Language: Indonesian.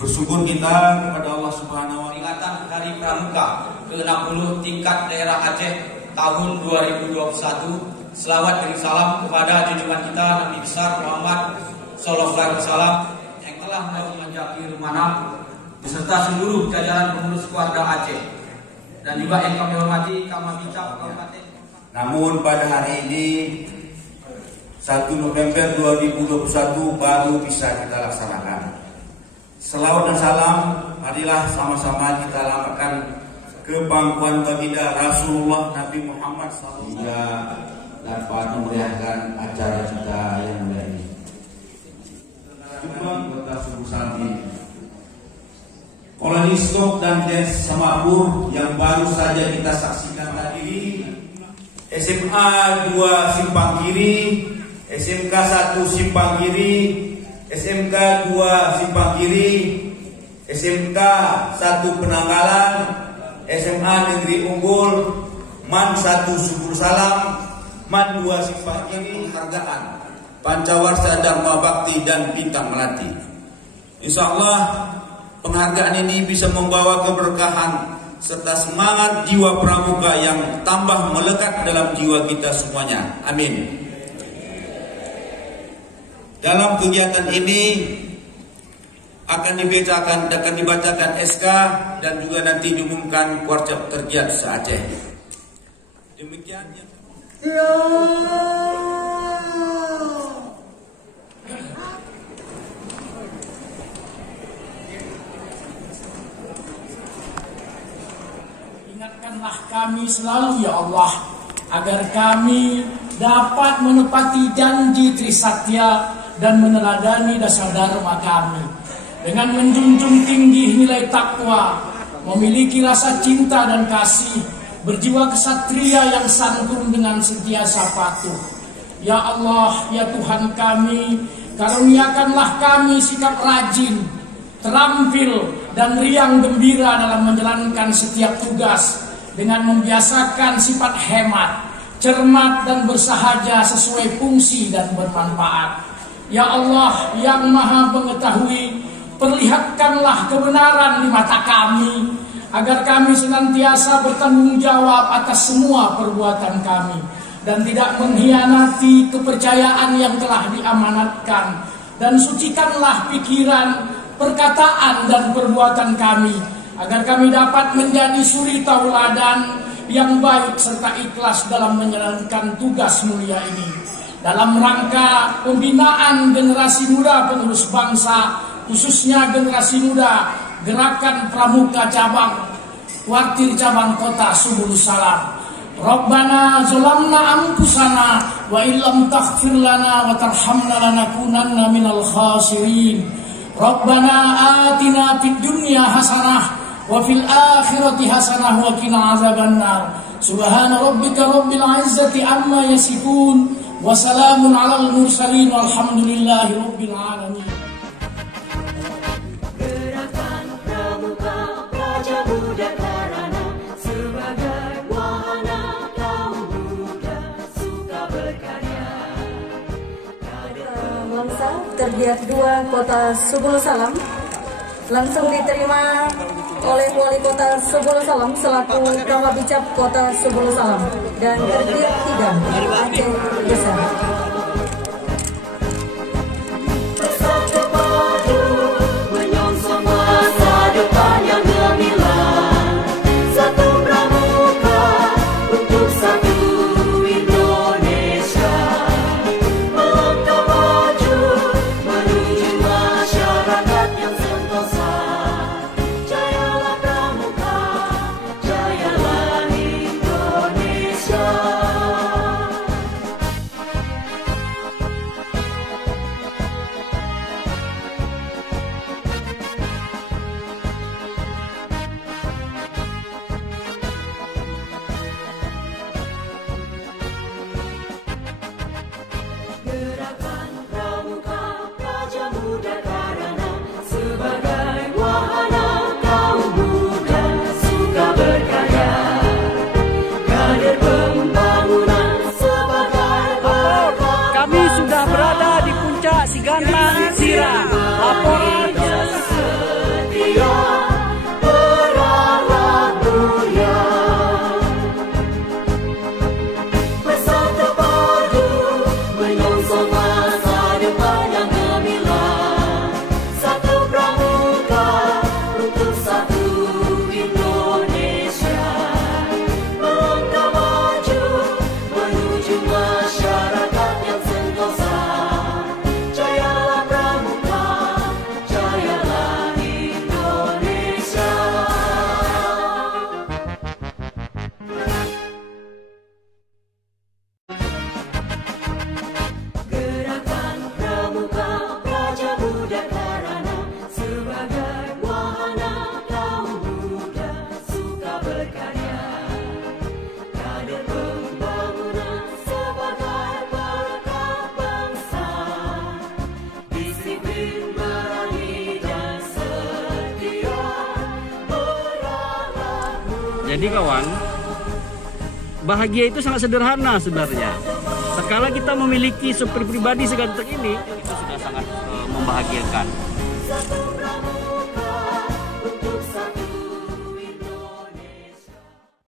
Bersyukur kita kepada Allah Subhanahu wa Taala. Hari Pramuka ke-60 tingkat daerah Aceh tahun 2021. Selawat dan salam kepada junjungan kita Nabi besar Muhammad sallallahu alaihi wasallam yang telah mengajak mana beserta seluruh jajaran pengurus keluarga Aceh dan juga yang kami hormati Kama Bicak Kabupaten. Namun pada hari ini 1 November 2021 baru bisa kita laksanakan. Selawat dan salam, marilah sama-sama kita lambaikan ke pangkuan baginda Rasulullah Nabi Muhammad SAW hingga dapat memeriahkan acara kita yang mulia ini. Jumlah anggota suku Salti, Koloni Skop dan Des Samapur yang baru saja kita saksikan tadi, SMA 2 Simpang Kiri, SMK 1 Simpang Kiri, SMK 2 Simpang Kiri, SMK 1 Penanggalan, SMA Negeri Unggul, MAN 1 Subur Salam, MAN 2 Simpang Kiri, Hargaan, Pancawarsa Dharma Bakti dan Bintang Melati. Insya Allah penghargaan ini bisa membawa keberkahan serta semangat jiwa pramuka yang tambah melekat dalam jiwa kita semuanya. Amin. Dalam kegiatan ini akan dibacakan SK dan juga nanti diumumkan Warcap tergiat se-Aceh. Demikian. Ingatkanlah kami selalu ya Allah, agar kami dapat menepati janji Trisatya dan meneladani dasar dharma kami dengan menjunjung tinggi nilai takwa, memiliki rasa cinta dan kasih, berjiwa kesatria yang santun dengan sentiasa patuh. Ya Allah, ya Tuhan kami, karuniakanlah kami sikap rajin, terampil dan riang gembira dalam menjalankan setiap tugas dengan membiasakan sifat hemat, cermat dan bersahaja sesuai fungsi dan bermanfaat. Ya Allah yang Maha Mengetahui, perlihatkanlah kebenaran di mata kami, agar kami senantiasa bertanggung jawab atas semua perbuatan kami dan tidak mengkhianati kepercayaan yang telah diamanatkan, dan sucikanlah pikiran, perkataan dan perbuatan kami, agar kami dapat menjadi suri tauladan yang baik serta ikhlas dalam menjalankan tugas mulia ini. Dalam rangka pembinaan generasi muda penerus bangsa, khususnya generasi muda Gerakan Pramuka Cabang Wartir Cabang Kota Subulus Salam. Rabbana zalamna anfusana wa illam taghfir lana wa tarhamna lanakunanna minal khasirin. Rabbana atina fid dunya hasanah wa fil akhirati hasanah wa qina azabannar. Subhana rabbika rabbil izzati amma yasifun. Wassalamun alal mursalin walhamdulillahi rabbil alamin. Gerakan Pramuka Praja Muda Karana sebagai wahana kaum muda suka berkarya. Langsa tergiat 2 Kota Subulus Salam langsung diterima oleh Wali Kota Subulus Salam selaku Kawabicap Kota Subulus Salam dan tergiat 3 Aceh Besar. Bersatu padu menyongsong masa depan yang gemilang. Satu pramuka untuk satu Indonesia. Melangkah maju menuju masyarakat yang sentosa. Jayalah pramuka, jayalah Indonesia. Gerakan Pramuka Praja Muda Karana sebagai wahana kaum muda suka berkarya. Kader pembangunan sebagai berkat. Kami sudah berada di puncak Sigantang Sira. Laporan Setia beralat mulia. Bersatu padu menyongsong masa depan yang gemilang. Satu pramuka untuk satu Indonesia. Melangkah maju menuju masyarakat yang sentosa. Jayalah pramuka, jayalah Indonesia. Gerakan Pramuka Praja Muda Karana sebagai wahana kaum muda suka berkarya. Kader pembangunan sebagai berkat bangsa. Disiplin, berani dan setia beralat mulia. Jadi kawan, bahagia itu sangat sederhana sebenarnya. Sekala kita memiliki supir pribadi seganteng ini, itu sudah sangat membahagiakan. Satu pramuka